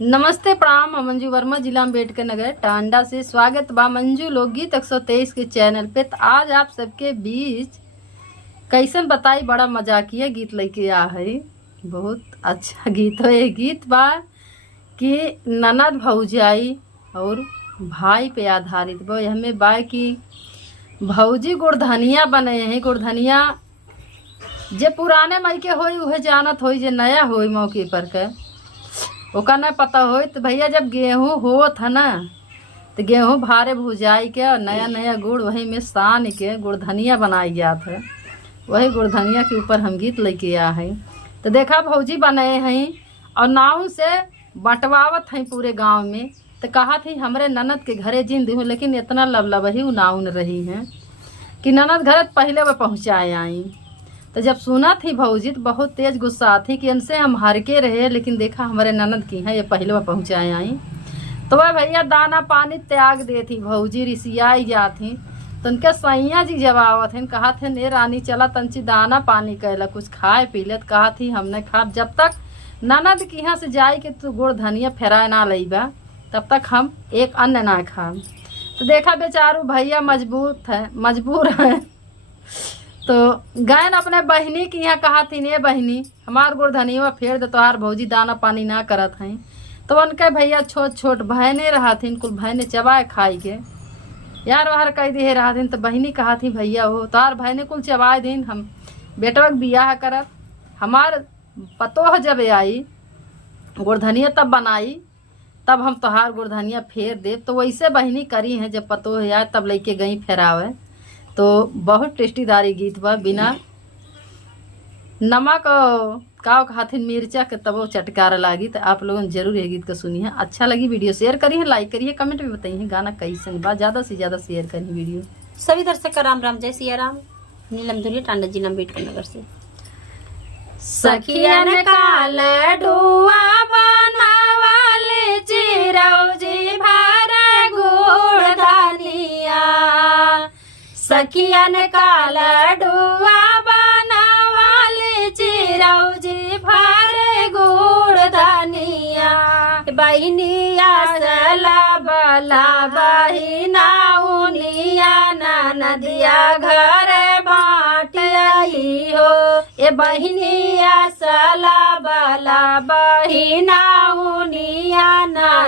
नमस्ते प्रणाम। हम मंजू वर्मा, जिला अम्बेडकर नगर टांडा से स्वागत बा मंजू लोकगीत 123 के चैनल पे। तो आज आप सबके बीच कैसन बताई, बड़ा मजाकिया गीत लेके आ है। बहुत अच्छा गीत है। ये गीत बा कि ननद भौजाई और भाई पे आधारित बा। हमें बा कि भौजी गुड़धनिया बने हैं। गुड़धनिया जे पुराने मई के होई उहे जानत होई, जे नया होई मौके पर के ओका न पता हो। तो भैया जब गेहूँ होत है ना, तो गेहूँ भारे भुजाई के और नया नया गुड़ वही में सान के गुड़धनिया बनाई जात है। वही गुड़धनिया के ऊपर हम गीत लेके आ हैं। तो देखा भौजी बनाए हैं और नाव से बंटवावत हैं पूरे गांव में। तो कहा थी हमरे ननद के घरे जिंद हूँ, लेकिन इतना लबलबही नाउन रही हैं कि ननद घर पहले वह पहुँचाए आई। तो जब सुना थी भौजी तो बहुत तेज गुस्सा थी कि इनसे हम हार के रहे, लेकिन देखा हमारे ननद की हैं ये पहले वह पहुँचाए आई। तो वह भैया दाना पानी त्याग दे थी। भौजी रिसियाई जा थी तो उनके सैया जी जवाब थे, कहा थे ने रानी चला तंची दाना पानी कैला कुछ खाए पी ले। कहा थी हमने खा, जब तक ननद की यहाँ से जाए कि तू गुड़ धनिया फेरा ना लईबा तब तक हम एक अन्न ना खा। तो देखा बेचारू भैया मजबूर है। तो गए न अपने बहनी की यहाँ, कहा थी ने बहनी हमार गुड़धनिया फेर दे, तोहार भौजी दाना पानी ना करत हैं। तो उनके भैया छोट छोट बहने रहा थी, कुल बहने चबाए खाई के यार बाहर कह दिए रहा थी। तो बहनी कहा थी भैया हो तोहार बहने कुल चबाए दिन हम बेटवा के बियाह करत, हमार पतोह जब आई गुड़धनिया तब बनाई, तब हम तोहार गुड़धनिया फेर दे। तो वैसे बहनी करी हैं, जब पतोह आए तब लेके गई फेरावे। तो बहुत टेस्टीदारी गीत बा, बिना नमक का खातिर मिर्चा के तब वो चटकार लागी। तो आप लोगों जरूर ये गीत को सुनिए। अच्छा लगी वीडियो शेयर करिए, लाइक करिए, कमेंट में बताइए गाना कैसन बा। ज़्यादा से ज़्यादा शेयर करिए वीडियो। सभी दर्शक का राम राम, जय सिया राम। नीलम धुरी टांडा जिला अम्बेडकर नगर से। सखियन काल डुआ बनावाले चिरौजी भर गुड़ धनिया, सखियन काल डुआ बनावाले चिरौजी भर गुड़ धनिया। बहनिया सला बला बहिना उनिया नदिया घर बाँट आई हो। ए बहनिया सला बला बहिना उनिया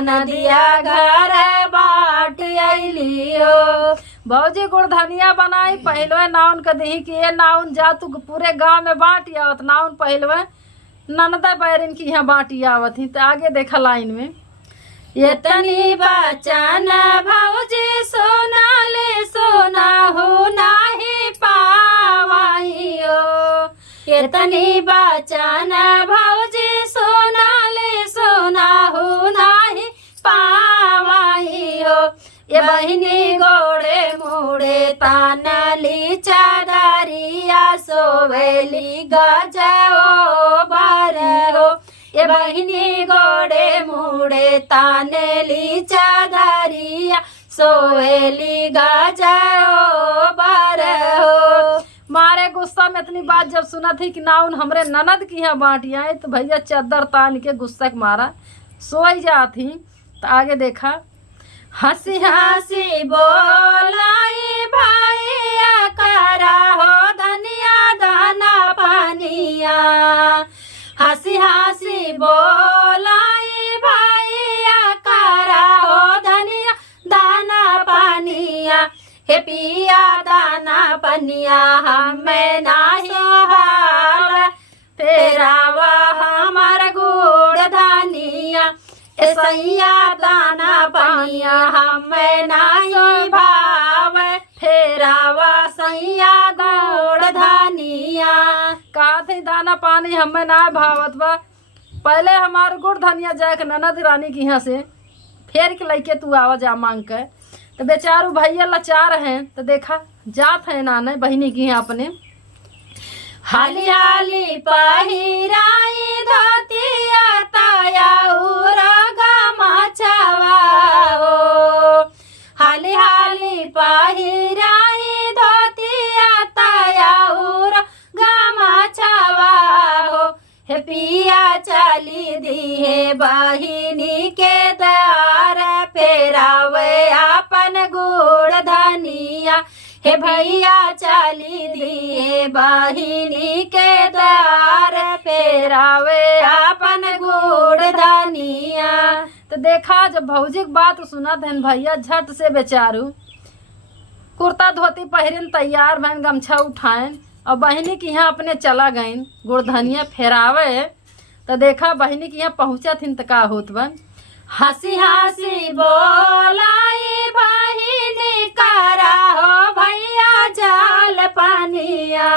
नदिया घर बाँट अली हो। भौजी गुड़धनिया बनाई पहलवे नाउन के दही कि ये नाउन जा तू पूरे गांव में बाँट आवत। नाउन पहलवे ननदा बैरिन की यहाँ बाँटी आवत ही। तो आगे देखा लाइन में, ये तनी बचन भौजी सोना ले सोना हो नाही पावाइयो। ये तनी बचन भौजी सोना ले सोना हो नाही पावाइयो। ये बहिनी गोड़े मुड़े तानली चादरिया सोवेली गजाओ बार हो। ये बहिनी गोड़े मुड़े तानली चादरिया सोवेली गजाओ बार हो। मारे गुस्सा में इतनी बात जब सुना थी कि नाउन हमरे ननद की यहाँ बाँटी आए, तो भैया चद्दर तान के गुस्सा के मारा सोई जाती। तो आगे देखा, हंसी हंसी बोलाई भैया करा हो धनिया दाना पानिया। हंसी हंसी बोलाई भैया करा हो धनिया दाना पानिया। हे पिया दाना पनिया हमें नाही भाव, फेरावा हमार गुड़ धनिया। सैया दाना पनिया हमें नाही भाव, फेरावा सैया गुड़ धनिया। कहा थे दाना पानी हमें ना भावत बा, पहले हमार गुड़ धनिया जाके ननद रानी की यहाँ से फेर के लेके तू आवा जा मांग के। तो बेचारू भैया लाचार हैं। तो देखा जात है नाने बहिनी की यहाँ अपने, हाली हाली पहिराई धोतिया ताया गमाछवा हो। हाली हाली पहिराई धोतिया ताया गमाछवा हो। हे पिया चल चाली दिए बहिनी के द्वार फेरावे अपन गुड़ धनिया हे भैया चाली दिए बहिनी के द्वार फेरावे अपन गुड़ धनिया। तो देखा जब भौजी की बात सुनत हन भैया झट से बेचारू कुर्ता धोती पहिरन तैयार भैन गमछा उठाएन और बहिनी के यहाँ अपने चला गईन गुड़ धनिया फेरावे। तो देखा बहिनी के यहाँ पहुँचा थिन तो का होत बन हंसी हंसी बोलाई बहिनी करा हो भैया जाल पानिया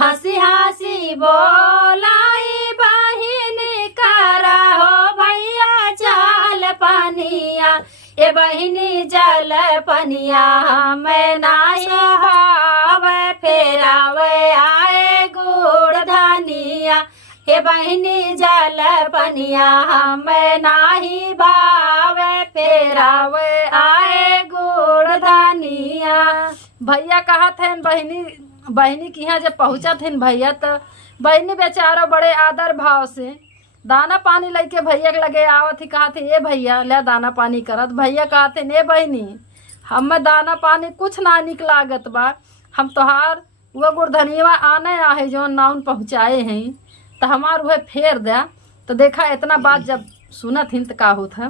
हंसी हंसी बोलाई बहिनी करा हो भैया जाल पानिया ए बहिनी जल पनिया मैं नाही भाव फेरावे आए गुड़ धनिया हे बहिनी जल पनिया मैं नाही भाव फेरावे आए गुड़ धनिया। भैया कहा थे बहिनी के यहाँ जब पहुँचा थे भैया तो बहिनी बेचारो बड़े आदर भाव से दाना पानी लेके भैया के लगे आवत ही कहा थे ए भैया ले दाना पानी करत भैया कहा थे ने बहिनी हम दाना पानी कुछ ना निक लागत बा हम तोहार वो गुड़ धनिया आने आहे जो नाउन पहुँचाए हैं तो हमार वह फेर दे। तो देखा इतना बात जब सुनत हिन तो का होत है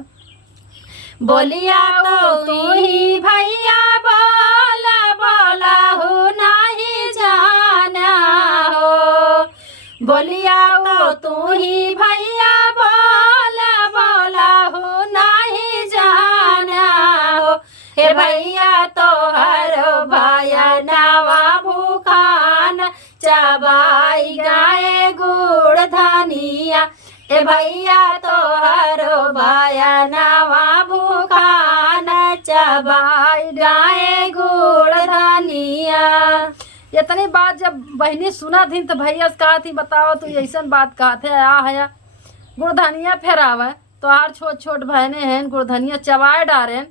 बोलिया तो तू ही भैया बोला बोला हो नहीं जाना हो बोलिया तो तू ही भैया बोला बोला हो नहीं जाना हो हे भैया तो हर भाया नावा भूखान चबाई गाए गुड़ धनिया ए भैया तो हर भाया नावा भूखान चबाई गाए गुड़ धनिया। इतनी बात जब बहनी सुना थी तो भैया से कहा थी बताओ तू ऐसा बात कहा थे आ गुड़ धनिया फेरावे तो आर छोट छोट बहने हैं गुड़ धनिया चबाए डारे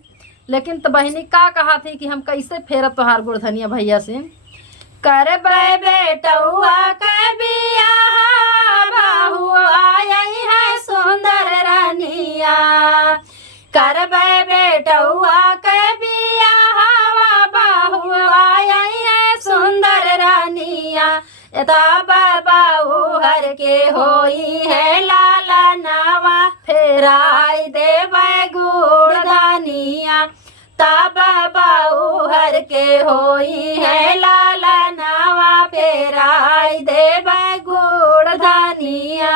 लेकिन तो बहनी का कहा थी कि हम कैसे फेरत तोहार गुड़ धनिया भैया से कर बेटुआ के बिया बहुआ यही है सुंदर रानिया कर बेटुआ के बिया बहुआ यही है सुंदर रानिया तब बाबू हर के होई है लाला नावा फेराई देवे गुड़ धनिया तब बाबू हर के होई है लाला नावा फेराई देवे गुड़ धनिया।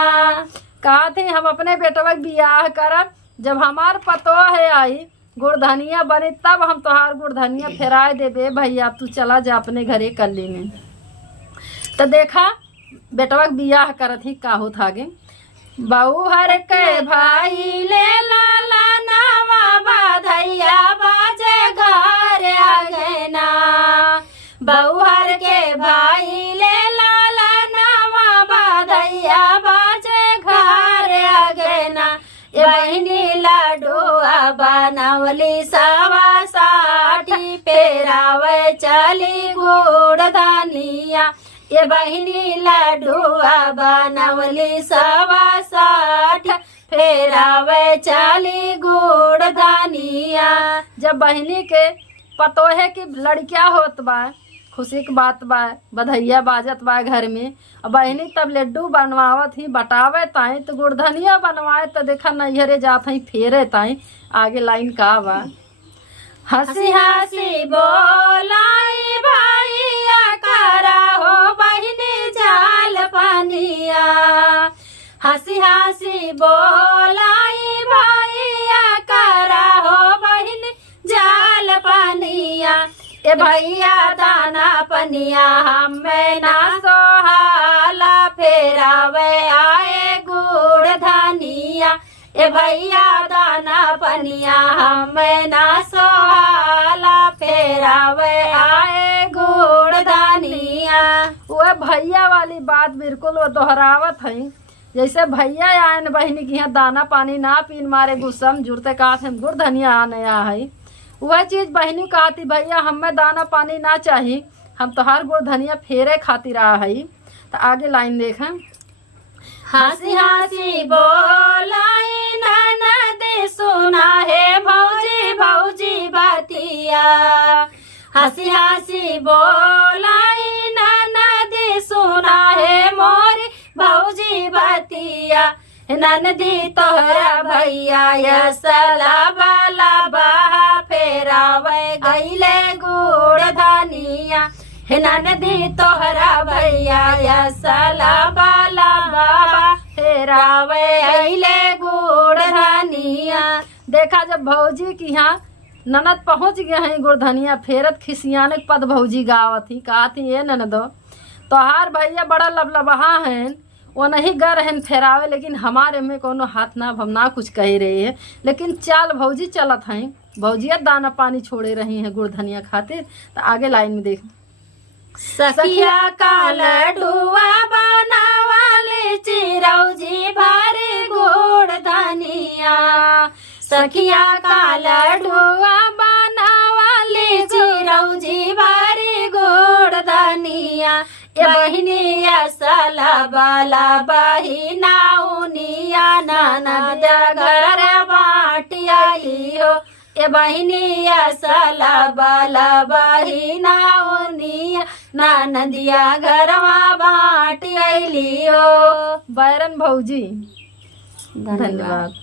कहा थे हम अपने बेटवा के बियाह करब जब हमार पतो है आई गुड़ धनिया बने तब हम तोहार गुड़ धनिया फेराए देबे भैया तू चला जा अपने घरे कल्ली में। तो देखा बेटवा के बियाह करत ही का होत आगे बहू हर के भाई ले लाला नावा बाधैया बाजे घर आ गए ना बहू हर के भाई ले लाला नावा बाधैया बाजे घर आ गए ना ये बहनी लाडुआ बनवली सवा साठी पेरावे चली गुड़ धनिया ये बहिनी लाडुआ बनवली सवा साठ फेरावे चली गुड़ धनिया। जब बहिनी के पतो है कि लड़किया होत बा खुशी की बात बा बधैया बाजत बा घर में और बहिनी तब लड्डू बनवावत ही बटावे ताई तो गुड़ धनिया बनवाए तो देखा नैहरे जात ही फेरे ताई आगे लाइन का बा हंसी हंसी बोलाई भैया करा हो बहिनी जाल पानिया हंसी हंसी बोलाई भैया करा हो बहिनी जाल पानिया ए भैया दाना पनिया हमें ना सोहाला फेरावे आए गुड़ धनिया ए भैया दाना पनिया हमें ना सोहाला फेरावे आए गुड़ धनिया। वह भैया वाली बात बिल्कुल वो दोहरावत है जैसे भैया आए न बहनी की यहाँ दाना पानी ना पीन मारे गुस्सम जुड़ते कहा थे गुड़ धनिया आने आ है वह चीज़ बहनी कहा थी भैया हमें दाना पानी ना चाहिए हम तोहार गुड़ धनिया फेरे खातिर आ है। तो आगे लाइन देखें हंसी हंसी बोलाई ननद सुना है भौजी भौजी बतिया हंसी हंसी बोलाई ननद सुना है मोरी भौजी बतिया ननदी तोहरा भैया यसला बाला बहा फेरावे गईले गुड़ धनिया हे ननदी तोहरा भैया यसला बाला बहा फेरावे गईले गुड़ धनिया। देखा जब भौजी की यहाँ ननद पहुंच गए हैं गुड़ धनिया फेरत खिसियाने के पद भौजी गावत ही कहा थी ये ननदो तोहार भैया बड़ा लबलबहा हैं वो नहीं गर हैं फेरावे लेकिन हमारे में कोनो हाथ ना भमना कुछ कह रही है लेकिन चाल भौजी चलत हैं भौजिया दाना पानी छोड़े रही हैं गुड़ धनिया खातिर। तो आगे लाइन में देख सखिया का लडुआ बनावाले चिरौजी भारी गुड़ धनिया सखिया का लडुआ बनावाले चिरौजी भारी गुड़ धनिया ये बहिनिया सला बाला बहिना उनिया ननद घर बाटिया हो ये बहिनिया सला बाला बहिना उनिया ननदिया घरवा बाटिया हो। बैरन भौजी धन्यवाद।